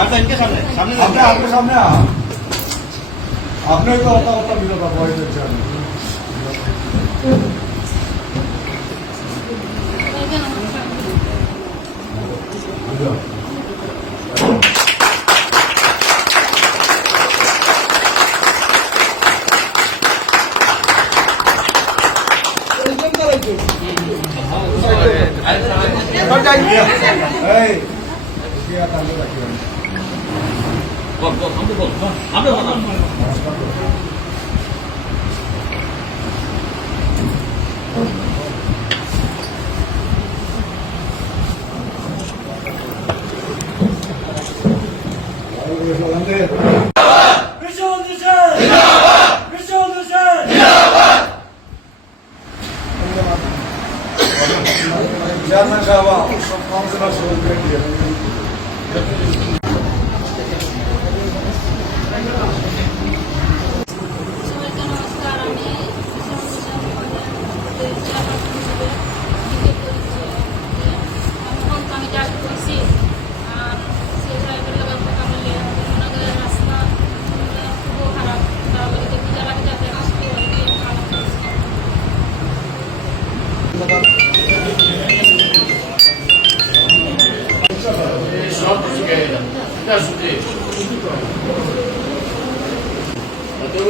আপনার সামনে সামনে সামনে আপনার তো অত অত বিরোধ বয়স হচ্ছে 张佳怡，哎，谁要当这个球？不不，他不碰，他不碰，他不碰。Thank you. Canına kahve almış. Hamzına soğuk bekliyor. പത്ത്